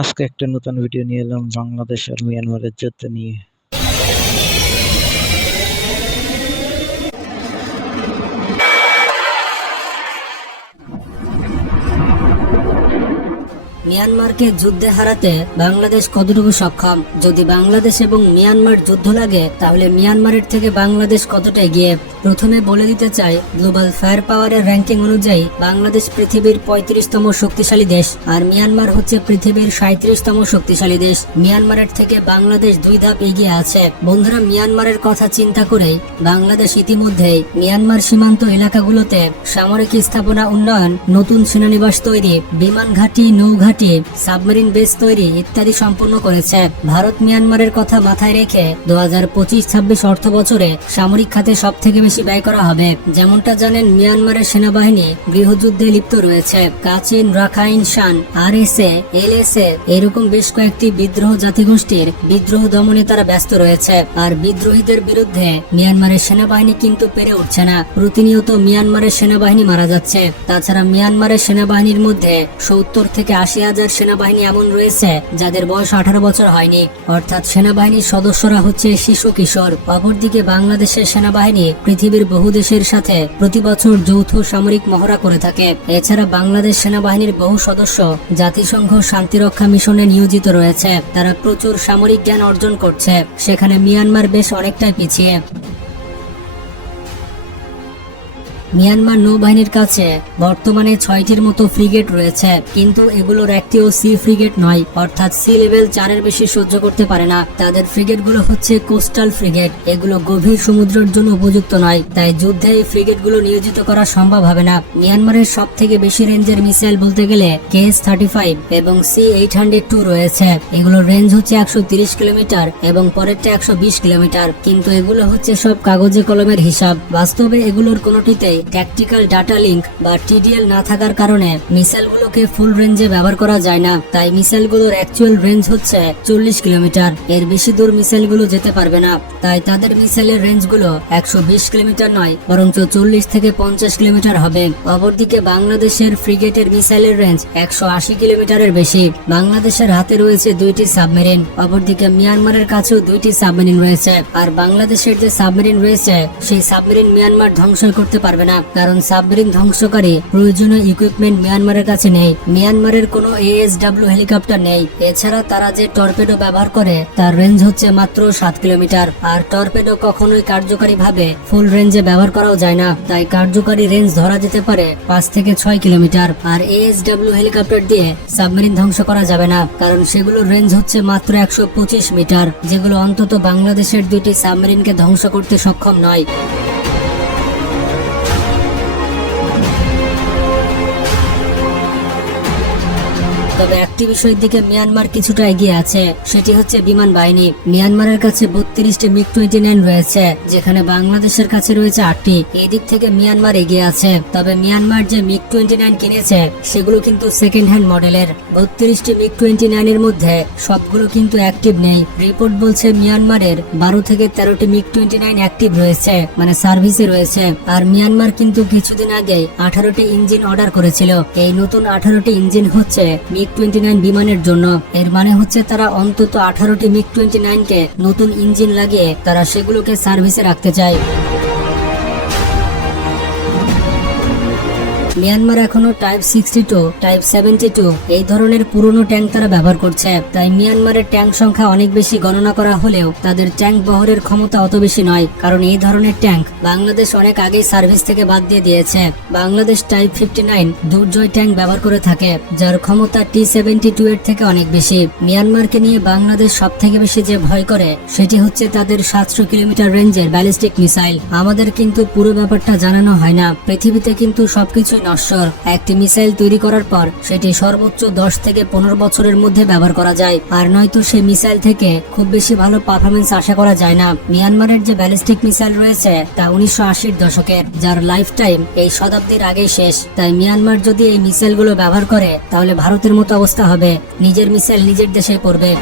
আজকে একটা নতুন ভিডিও নিয়ে এলাম বাংলাদেশ আর মিয়ানমারের যুদ্ধ নিয়ে। মিয়ানমারকে যুদ্ধে হারাতে বাংলাদেশ কতটুকু সক্ষম? যদি বাংলাদেশ এবং মিয়ানমার যুদ্ধ লাগে তাহলে মিয়ানমারের থেকে বাংলাদেশ কতটা এগিয়ে? প্রথমে বলে দিতে চাই, গ্লোবাল ফায়ার পাওয়ারের র্যাঙ্কিং অনুযায়ী বাংলাদেশ পৃথিবীর 35তম শক্তিশালী দেশ আর মিয়ানমার হচ্ছে পৃথিবীর 37তম শক্তিশালী দেশ। মিয়ানমারের থেকে বাংলাদেশ 2 ধাপ এগিয়ে আছে। বন্ধুরা, মিয়ানমারের কথা চিন্তা করেই বাংলাদেশ ইতিমধ্যেই মিয়ানমার সীমান্ত এলাকাগুলোতে সামরিক স্থাপনা উন্নয়ন, নতুন সেনানিবাস তৈরি, বিমান ঘাঁটি, নৌঘাঁটি, সাবমেরিন বেস তৈরি ইত্যাদি সম্পন্ন করেছে। ভারত মিয়ানমারের কথা মাথায় রেখে 2025-26 অর্থ বছরে সামরিক খাতে সব থেকে বেশি ব্যয় করা হবে। যেমনটা জানেন, মিয়ানমারের সেনাবাহিনী গৃহযুদ্ধে লিপ্ত রয়েছে। কাচিন, রাখাইন, শান, আরএসএ, এলএসএ এরকম বেশ কয়েকটি বিদ্রোহ জাতিগোষ্ঠীর বিদ্রোহ দমনে তারা ব্যস্ত রয়েছে। আর বিদ্রোহীদের বিরুদ্ধে মিয়ানমারের সেনাবাহিনী কিন্তু পেরে উঠছে না। প্রতিনিয়ত মিয়ানমারের সেনাবাহিনী মারা যাচ্ছে। তাছাড়া মিয়ানমারের সেনাবাহিনীর মধ্যে 70 থেকে 80,000 সেনাবাহিনী এমন রয়েছে যাদের বয়স 18 বছর হয়নি, অর্থাৎ সেনাবাহিনীর সদস্যরা হচ্ছে শিশু কিশোর। অপরদিকে বাংলাদেশের সেনাবাহিনী পৃথিবীর বহু দেশের সাথে প্রতি বছর যৌথ সামরিক মহড়া করে থাকে। এছাড়া বাংলাদেশ সেনাবাহিনীর বহু সদস্য জাতিসংঘ শান্তিরক্ষা মিশনে নিয়োজিত রয়েছে। তারা প্রচুর সামরিক জ্ঞান অর্জন করছে। সেখানে মিয়ানমার বেশ অনেকটাই পিছিয়ে। মিয়ানমার নৌবাহিনীর কাছে বর্তমানে 6টির মতো ফ্রিগেট রয়েছে, কিন্তু এগুলোর একটিও সি ফ্রিগেট নয়, অর্থাৎ সি লেভেল 4-এর বেশি সহ্য করতে পারে না। তাদের ফ্রিগেটগুলো হচ্ছে কোস্টাল ফ্রিগেট। এগুলো গভীর সমুদ্রের জন্য উপযুক্ত নয়, তাই যুদ্ধে এই ফ্রিগেটগুলো নিয়োজিত করা সম্ভব হবে না। মিয়ানমারের সব থেকে বেশি রেঞ্জের মিসাইল বলতে গেলে KS-35 এবং C-802 রয়েছে। এগুলোর রেঞ্জ হচ্ছে 130 কিলোমিটার এবং পরেরটা 120 কিলোমিটার, কিন্তু এগুলো হচ্ছে সব কাগজে কলমের হিসাব। বাস্তবে এগুলোর কোনোটিতেই ট্যাকটিক্যাল ডাটা লিংক বা TDL না থাকার কারণে মিসাইলগুলোকে ফুল রেঞ্জে ব্যবহার করা যায় না। তাই মিসাইলগুলোর অ্যাকচুয়াল রেঞ্জ হচ্ছে 40 কিলোমিটার। এর বেশি দূর মিসাইলগুলো যেতে পারবে না। তাই তাদের মিসাইলের রেঞ্জগুলো 120 কিলোমিটার নয়, বরঞ্চ 40 থেকে 50 কিলোমিটার হবে। অপরদিকে বাংলাদেশের ফ্রিগেটের মিসাইলের রেঞ্জ 180 কিলোমিটারের বেশি। বাংলাদেশের হাতে রয়েছে 2টি সাবমেরিন। অপরদিকে মিয়ানমারের কাছেও 2টি সাবমেরিন রয়েছে। আর বাংলাদেশের যে সাবমেরিন রয়েছে সেই সাবমেরিন মিয়ানমার ধ্বংস করতে পারবে না, কারণ সাবমেরিন ধ্বংসকারী প্রয়োজনীয় ইকুইপমেন্ট মিয়ানমারের কাছে নেই। মিয়ানমারের কোনো ASW হেলিকপ্টার নেই। এছাড়া তারা যে টর্পেডো ব্যবহার করে তার রেঞ্জ হচ্ছে মাত্র 7 কিলোমিটার। আর টর্পেডো কখনোই কার্যকারীভাবে ফুল রেঞ্জে ব্যবহার করাও যায় না, তাই কার্যকারী রেঞ্জ ধরা যেতে পারে 5 থেকে 6 কিলোমিটার। আর ASW হেলিকপ্টার দিয়ে সাবমেরিন ধ্বংস করা যাবে না, কারণ সেগুলোর রেঞ্জ হচ্ছে মাত্র 125 মিটার, যেগুলো অন্তত বাংলাদেশের 2টি সাবমেরিনকে ধ্বংস করতে সক্ষম নয়। তবে একটি বিষয়ের দিকে মিয়ানমার কিছুটা এগিয়ে আছে, সেটি হচ্ছে বিমান বাহিনী। মিয়ানমারের কাছে 32টি MiG-29 রয়েছে, যেখানে বাংলাদেশের কাছে রয়েছে 8টি। এই দিক থেকে মিয়ানমার এগিয়ে আছে। তবে মিয়ানমার যে MiG-29 কিনেছে সেগুলো কিন্তু সেকেন্ড হ্যান্ড মডেলের। 32টি MiG-29 এর মধ্যে সবগুলো কিন্তু অ্যাক্টিভ নেই। রিপোর্ট বলছে মিয়ানমারের 12 থেকে 13টি MiG-29 অ্যাক্টিভ রয়েছে, মানে সার্ভিসে রয়েছে। আর মিয়ানমার কিন্তু কিছুদিন আগে 18টি ইঞ্জিন অর্ডার করেছিল। এই নতুন 18টি ইঞ্জিন হচ্ছে MiG-29 বিমানের জন্য। এর মানে হচ্ছে তারা অন্তত 18টি MiG-29 কে নতুন ইঞ্জিন লাগিয়ে তারা সেগুলোকে সার্ভিসে রাখতে চায়। মিয়ানমার এখনো টাইপ 62, টাইপ 72 এই ধরনের পুরনো ট্যাঙ্ক তারা ব্যবহার করছে। তাই মিয়ানমারের ট্যাঙ্ক সংখ্যা অনেক বেশি গণনা করা হলেও তাদের ট্যাঙ্ক বহরের ক্ষমতা অত বেশি নয়, কারণ এই ধরনের ট্যাঙ্ক বাংলাদেশ অনেক আগেই সার্ভিস থেকে বাদ দিয়ে দিয়েছে। বাংলাদেশ টাইপ 59 দুর্জয় ট্যাঙ্ক ব্যবহার করে থাকে, যার ক্ষমতা T-72 এর থেকে অনেক বেশি। মিয়ানমারকে নিয়ে বাংলাদেশ সব থেকে বেশি যে ভয় করে সেটি হচ্ছে তাদের 700 কিলোমিটার রেঞ্জের ব্যালিস্টিক মিসাইল। আমাদের কিন্তু পুরো ব্যাপারটা জানানো হয় না। পৃথিবীতে কিন্তু সবকিছু নশ্বর। একটি মিসাইল তৈরি করার পর সেটি সর্বোচ্চ 10 থেকে 15 বছরের মধ্যে ব্যবহার করা যায়, আর নয়তো সেই মিসাইল থেকে খুব বেশি ভালো পারফরমেন্স আশা করা যায় না। মিয়ানমারের যে ব্যালিস্টিক মিসাইল রয়েছে তা 1980-র দশকের, যার লাইফ টাইম এই শতাব্দীর আগেই শেষ। তাই মিয়ানমার যদি এই মিসাইলগুলো ব্যবহার করে তাহলে ভারতের মতো অবস্থা হবে, নিজের মিসাইল নিজের দেশে পড়বে।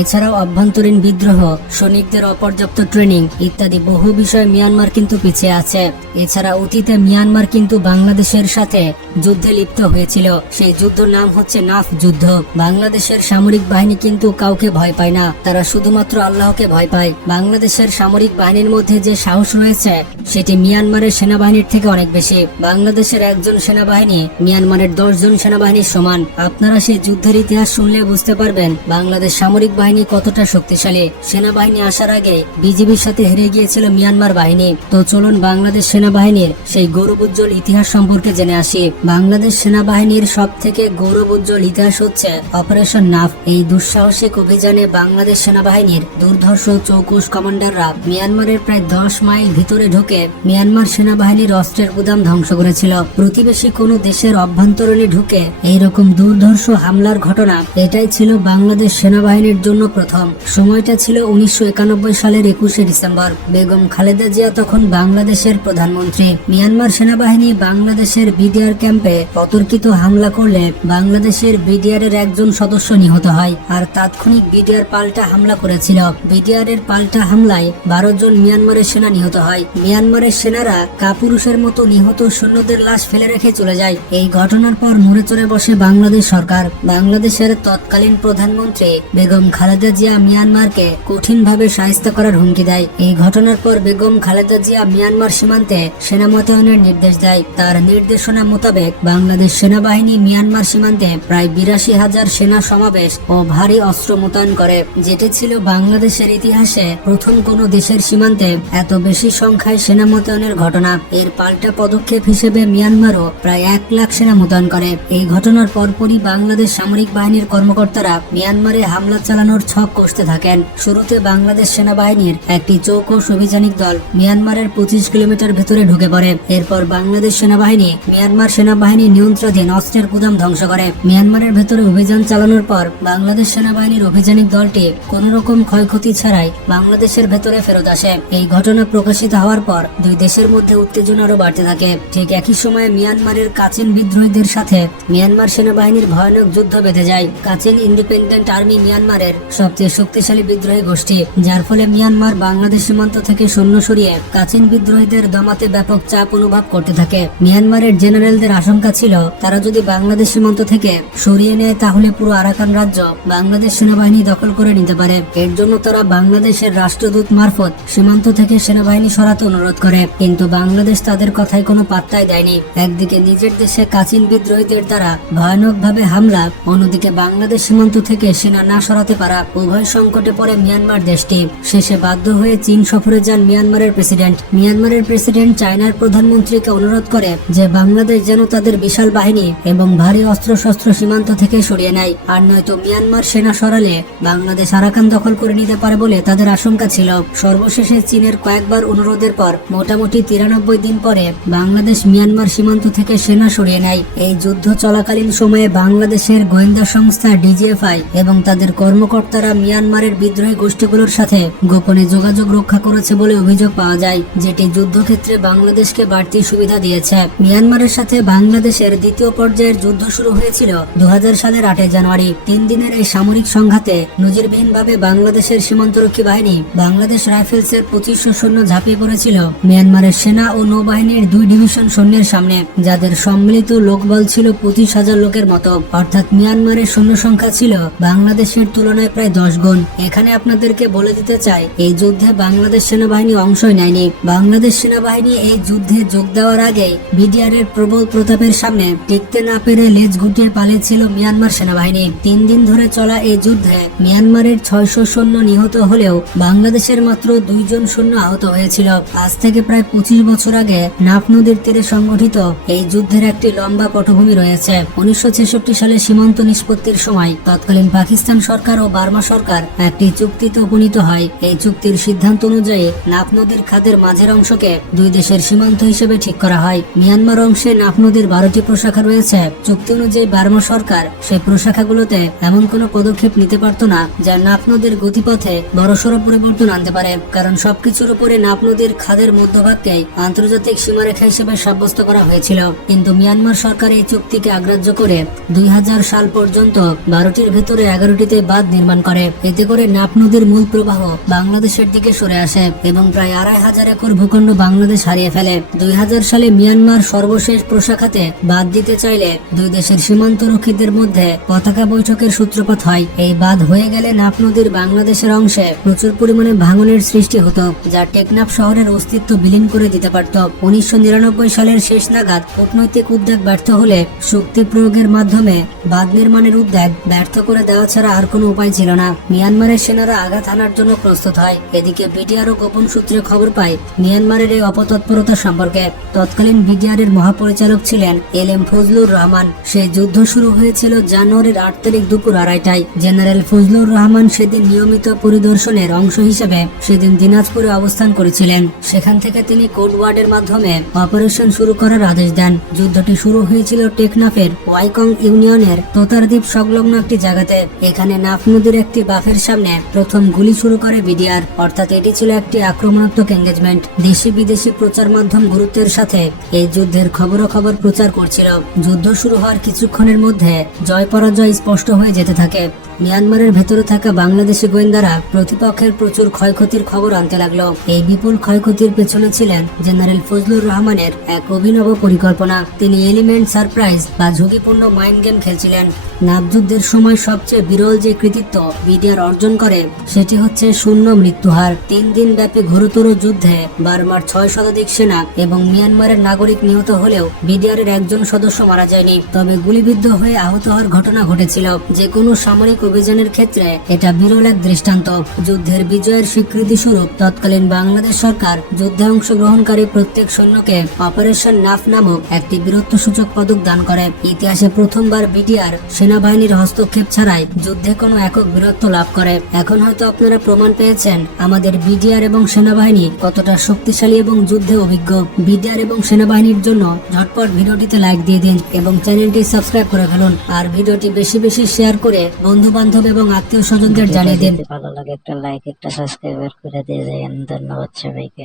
এছাড়াও অভ্যন্তরীণ বিদ্রোহ, সৈনিকদের অপর্যাপ্ত ট্রেনিং ইত্যাদি বহু বিষয়ে মিয়ানমার কিন্তু পিছিয়ে আছে। এছাড়া অতীতে মিয়ানমার কিন্তু বাংলাদেশের সাথে যুদ্ধে লিপ্ত হয়েছিল। সেই যুদ্ধের নাম হচ্ছে নাফ যুদ্ধ। বাংলাদেশের সামরিক বাহিনী কিন্তু কাউকে ভয় পায় না, তারা শুধুমাত্র আল্লাহকে ভয় পায়। বাংলাদেশের সামরিক বাহিনীর মধ্যে যে সাহস রয়েছে সেটি মিয়ানমারের সেনাবাহিনীর থেকে অনেক বেশি। বাংলাদেশের একজন সেনাবাহিনী মিয়ানমারের 10 জন সেনাবাহিনীর সমান। আপনারা সেই যুদ্ধের ইতিহাস শুনলে বুঝতে পারবেন বাংলাদেশ সামরিক বাহিনী কতটা শক্তিশালী। সেনাবাহিনী আসার আগে বিজিবির সাথে হেরে গিয়েছিল মিয়ানমার বাহিনী। তো চলুন বাংলাদেশ সেনাবাহিনীর সেই গৌরবোজ্জ্বল ইতিহাস সম্পর্কে জেনে আসি। বাংলাদেশ সেনাবাহিনীর সব থেকে গৌরবোজ্জ্বল ইতিহাস হচ্ছে অপারেশন নাফ। এই দুঃসাহসিক অভিযানে বাংলাদেশ সেনাবাহিনীর দুর্ধর্ষ চৌকুশ কমান্ডাররা মিয়ানমারের প্রায় 10 মাইল ভিতরে ঢুকে মিয়ানমার সেনাবাহিনীর অস্ত্রের গুদাম ধ্বংস করেছিল। প্রতিবেশী কোনো দেশের অভ্যন্তরণে ঢুকে এইরকম দুর্ধর্ষ হামলার ঘটনা এটাই ছিল বাংলাদেশ সেনাবাহিনীর জন্য প্রথম। সময়টা ছিল 1991 সালের 21শে ডিসেম্বর। বেগম খালেদা জিয়া তখন বাংলাদেশের প্রধানমন্ত্রী। মিয়ানমার সেনাবাহিনী বাংলাদেশের বিডিআর ক্যাম্পে অতর্কিত হামলা করলে বাংলাদেশের বিডিআর এর একজন সদস্য নিহত হয়, আর তাৎক্ষণিক বিডিআর পাল্টা হামলা করেছিল। বিডিআর এর পাল্টা হামলায় 12 জন মিয়ানমারের সেনা নিহত হয়। মিয়ানমারের সেনারা কাপুরুষের মতো নিহত সৈন্যদের লাশ ফেলে রেখে চলে যায়। এই ঘটনার পর নড়ে চড়ে বসে বাংলাদেশ সরকার। বাংলাদেশের তৎকালীন প্রধানমন্ত্রী বেগম খালেদা জিয়া মিয়ানমারকে কঠিনভাবে শায়েস্ত করার হুমকি দেয়। এই ঘটনার পর বেগম খালেদা জিয়া মিয়ানমার সীমান্তে সেনা মোতায়েনের নির্দেশ দেয়। তার নির্দেশনা মোতাবেক বাংলাদেশ সেনাবাহিনী মিয়ানমার সীমান্তে প্রায় 82,000 সেনা সমাবেশ ও ভারী অস্ত্র মোতায়েন করে, যেটি ছিল বাংলাদেশের ইতিহাসে প্রথম কোনো দেশের সীমান্তে এত বেশি সংখ্যায় সেনা মোতায়েনের ঘটনা। এর পাল্টা পদক্ষেপ হিসেবে মিয়ানমারও প্রায় 1 লাখ সেনা মোতায়েন করে। এই ঘটনার পরপরই বাংলাদেশ সামরিক বাহিনীর কর্মকর্তারা মিয়ানমারে হামলা চালানোর ছক কষতে থাকেন। শুরুতে বাংলাদেশ সেনাবাহিনীর একটি চৌকস অভিযানিক দল মিয়ানমারের 25 কিলোমিটার ভেতরে ঢুকে পড়ে। এরপর বাংলাদেশ সেনাবাহিনী মিয়ানমার সেনাবাহিনী নিয়ন্ত্রণাধীন অস্ত্রের গুদাম ধ্বংস করে। মিয়ানমারের ভেতরে অভিযান চালানোর পর বাংলাদেশ সেনাবাহিনীর অভিযানিক দলটি কোন রকম ক্ষয়ক্ষতি ছাড়াই বাংলাদেশের ভেতরে ফেরত আসে। এই ঘটনা প্রকাশিত হওয়ার পর দুই দেশের মধ্যে উত্তেজনা আরো বাড়তে থাকে। ঠিক একই সময়ে মিয়ানমারের কাচিন বিদ্রোহীদের সাথে মিয়ানমার সেনাবাহিনীর ভয়ানক যুদ্ধ বেঁধে যায়। কাচিন ইন্ডিপেন্ডেন্ট আর্মি মিয়ানমারের সবচেয়ে শক্তিশালী বিদ্রোহী গোষ্ঠী, যার ফলে মিয়ানমার বাংলাদেশ সীমান্ত থেকে সৈন্য সরিয়ে কাচিন বিদ্রোহীদের দমাতে ব্যাপক চাপ অনুভব করতে থাকে। মিয়ানমারের জেনারেলদের আশঙ্কা ছিল তারা যদি বাংলাদেশ সীমান্ত থেকে সরিয়ে নেয় তাহলে পুরো আরাকান রাজ্য বাংলাদেশ সেনাবাহিনী দখল করে নিতে পারে। এর জন্য তারা বাংলাদেশের রাষ্ট্রদূত মারফত সীমান্ত থেকে সেনাবাহিনী সরাতে অনুরোধ করে, কিন্তু বাংলাদেশ তাদের কথায় কোনো পাত্তাই দেয়নি। একদিকে নিজের দেশে কাচিন বিদ্রোহীদের দ্বারা ভয়ানকভাবে হামলা, অন্যদিকে বাংলাদেশ সীমান্ত থেকে সেনা না সরাতে পারা, উভয় সংকটে পড়ে মিয়ানমার দেশটি। শেষে বাধ্য হয়ে চীন সফরে যান মিয়ানমারের প্রেসিডেন্ট। মিয়ানমারের প্রেসিডেন্ট চায়নার প্রধানমন্ত্রীকে অনুরোধ করে যে বাংলাদেশ যেন তাদের বিশাল বাহিনী এবং ভারী অস্ত্রশস্ত্র সীমান্ত থেকে সরিয়ে নেয়, আর নয়তো মিয়ানমার সেনা সরালে বাংলাদেশ আরাকান দখল করে নিতে পারে বলে তাদের আশঙ্কা ছিল। সর্বশেষে চীনের কয়েকবার অনুরোধের পর মোটামুটি 93 দিন পরে বাংলাদেশ মিয়ানমার সীমান্ত থেকে সেনা সরিয়ে নেয়। এই যুদ্ধ চলাকালীন সময়ে বাংলাদেশের গোয়েন্দা সংস্থা ডিজিএফআই এবং তাদের কর্মকর্তারা মিয়ানমারের বিদ্রোহী গোষ্ঠীগুলোর সাথে গোপনে যোগাযোগ রক্ষা করেছে বলে অভিযোগ পাওয়া যায়, যেটি যুদ্ধক্ষেত্রে বাংলাদেশকে বাড়তি সুবিধা দিয়েছে। মিয়ানমারের সাথে বাংলাদেশের দ্বিতীয় পর্যায়ের যুদ্ধ শুরু হয়েছিল 2000 সালের 8 জানুয়ারি। 3 দিনের এই সামরিক সংঘাতে নজিরবিহীনভাবে বাংলাদেশের সীমান্তরক্ষী বাহিনী বাংলাদেশ রাইফেলসের 2500 সৈন্য ঝাঁপিয়ে পড়েছিল মিয়ানমারের সেনা ও নৌবাহিনীর 2 ডিভিশন সৈন্যের সামনে, যাদের সম্মিলিত লোকবল ছিল 25,000 লোকের মতো। অর্থাৎ মিয়ানমারের সৈন্য সংখ্যা ছিল বাংলাদেশের তুলনায় প্রায় 10 গুণ। এখানে আপনাদেরকে বলে দিতে চাই এই যুদ্ধে বাংলাদেশ সেনাবাহিনী অংশই নেয়নি। বাংলাদেশ সেনাবাহিনী এই যুদ্ধে যোগ দেওয়ার আগে বিডিআর এর প্রবল প্রতাপের সামনে টিকতে না পেরে লেজ গুটিয়ে পালিয়েছিল মিয়ানমার সেনাবাহিনী। 3 দিন ধরে চলা এই যুদ্ধে মিয়ানমারের 600 সৈন্য নিহত হলেও বাংলাদেশের মাত্র 2 জন সৈন্য আহত হয়েছিল। আজ থেকে প্রায় 25 বছর আগে নাফ নদীর তীরে সংগঠিত এই যুদ্ধের একটি লম্বা পটভূমি রয়েছে। 1966 সালে সীমান্ত নিষ্পত্তির সময় তৎকালীন পাকিস্তান সরকার ও বার্মা সরকার একটি চুক্তিতে উপনীত হয়। এই চুক্তির সিদ্ধান্ত অনুযায়ী নাফ নদীর খাদের মাঝের অংশকে দুই দেশের সীমান্ত হিসেবে ঠিক করা হয়। মিয়ানমার অংশে নাফ নদীর 12টি প্রশাখা রয়েছে। চুক্তি অনুযায়ী বার্মা সরকার সেই প্রশাখাগুলোতে এমন কোনো পদক্ষেপ নিতে পারত না যা নাফ নদীর গতিপথে বড়সড় পরিবর্তন আনতে পারে, কারণ সবকিছুর উপরে নাফ নদীর খাদের মধ্যভাগকে আন্তর্জাতিক সীমারেখা হিসেবে সাব্যস্ত করা হয়েছিল। কিন্তু মিয়ানমার সরকার এই চুক্তিকে অগ্রাহ্য করে 2000 সাল পর্যন্ত 12টির ভেতরে 11টিতে বাদ দিয়ে নির্মাণ করে। এতে করে নাফ নদীর মূল প্রবাহ বাংলাদেশের দিকে সরে আসে এবং প্রায় 2500 একর ভূখণ্ড বাংলাদেশ হারিয়ে ফেলে। 2000 সালে মিয়ানমার সর্বশেষ প্রশাখাতে বাঁধ দিতে চাইলে দুই দেশের সীমান্ত রক্ষীদের মধ্যে পতাকা বৈঠকের সূত্রপাত হয়। এই বাঁধ হয়ে গেলে নাফ নদীর বাংলাদেশের অংশে প্রচুর পরিমাণে ভাঙনের সৃষ্টি হতো, যা টেকনাফ শহরের অস্তিত্ব বিলীন করে দিতে পারত। 1999 সালের শেষ নাগাদ কূটনৈতিক উদ্যোগ ব্যর্থ হলে শক্তি প্রয়োগের মাধ্যমে বাঁধ নির্মাণের উদ্যোগ ব্যর্থ করে দেওয়া ছাড়া আর কোনো উপায় ছিল না। মিয়ানমারের সেনারা আঘাত হানার জন্য প্রস্তুত হয়। এদিকে বিডিআরও গোপন সূত্রে খবর পায় মিয়ানমারের এই অপতৎপরতা সম্পর্কে। তৎকালীন বিডিআরের মহাপরিচালক ছিলেন এলএম ফজলুর রহমান। সেই যুদ্ধ শুরু হয়েছিল জানুয়ারির 8 তারিখ দুপুর 2:30টায়। জেনারেল ফজলুর রহমান সেদিন নিয়মিত পরিদর্শনের অংশ হিসেবে সেদিন দিনাজপুরে অবস্থান করেছিলেন। সেখান থেকে তিনি কোড ওয়ার্ডের মাধ্যমে অপারেশন শুরু করার আদেশ দেন। যুদ্ধটি শুরু হয়েছিল টেকনাফের ওয়াইকং ইউনিয়নের তোতারদ্বীপ সংলগ্ন একটি জায়গাতে। এখানে নাফ নদীর একটি বাফের সামনে প্রথম গুলি শুরু করে বিডিআর, অর্থাৎ এটি ছিল একটি আক্রমণাত্মক এঙ্গেজমেন্ট। দেশি বিদেশি প্রচার মাধ্যম গুরুত্বের সাথে এই যুদ্ধের খবরাখবর প্রচার করছিল। যুদ্ধ শুরু হওয়ার কিছুক্ষণের মধ্যে জয় পরাজয় স্পষ্ট হয়ে যেতে থাকে। মিয়ানমারের ভেতরে থাকা বাংলাদেশি গোয়েন্দারা প্রতিপক্ষের প্রচুর ক্ষয়ক্ষতির খবর আনতে লাগলো। এই বিপুল ক্ষয়ক্ষতির পেছনে ছিলেন জেনারেল ফজলুর রহমানের এক অভিনব পরিকল্পনা। তিনি এলিমেন্ট সারপ্রাইজ বা ঝুঁকিপূর্ণ মাইন্ড গেম খেলছিলেন। নাফ যুদ্ধের সময় সবচেয়ে বিরল যে কৃতিত্ব বিডিআর অর্জন করে সেটি হচ্ছে শূন্য মৃত্যুহার। 3 দিন ব্যাপী ঘোরতর যুদ্ধে বার্মার 6 শতাধিক সেনা এবং মিয়ানমারের নাগরিক নিহত হলেও বিডিআর এর একজন সদস্য মারা যায়নি। তবে গুলিবিদ্ধ হয়ে আহত হওয়ার ঘটনা ঘটেছিল। যে কোনো সামরিক অভিযানের ক্ষেত্রে এটা বিরল এক দৃষ্টান্ত। যুদ্ধের বিজয়ের স্বীকৃতি স্বরূপ তৎকালীন বাংলাদেশ সরকার যুদ্ধে অংশগ্রহণকারী প্রত্যেক সৈন্যকে অপারেশন নাফ নামক একটি বীরত্বসূচক পদক দান করে। ইতিহাসে প্রথমবার বিডিআর সেনাবাহিনীর হস্তক্ষেপ ছাড়াই যুদ্ধে কোনো একক বীরত্ব লাভ করে। এখন হয়তো আপনারা প্রমাণ পেয়েছেন আমাদের বিডিআর এবং সেনাবাহিনী কতটা শক্তিশালী এবং যুদ্ধে অভিজ্ঞ। বিডিআর এবং সেনাবাহিনীর জন্য ঝটপট ভিডিওটিতে লাইক দিয়ে দিন এবং চ্যানেলটি সাবস্ক্রাইব করে ফেলুন। আর ভিডিওটি বেশি বেশি শেয়ার করে বন্ধু বান্ধব এবং আত্মীয় স্বজনদের জানিয়ে দিন। ভালো লাগে একটা লাইক একটা সাবস্ক্রাইব করে দিয়ে যাবেন। ধন্যবাদ সবাইকে।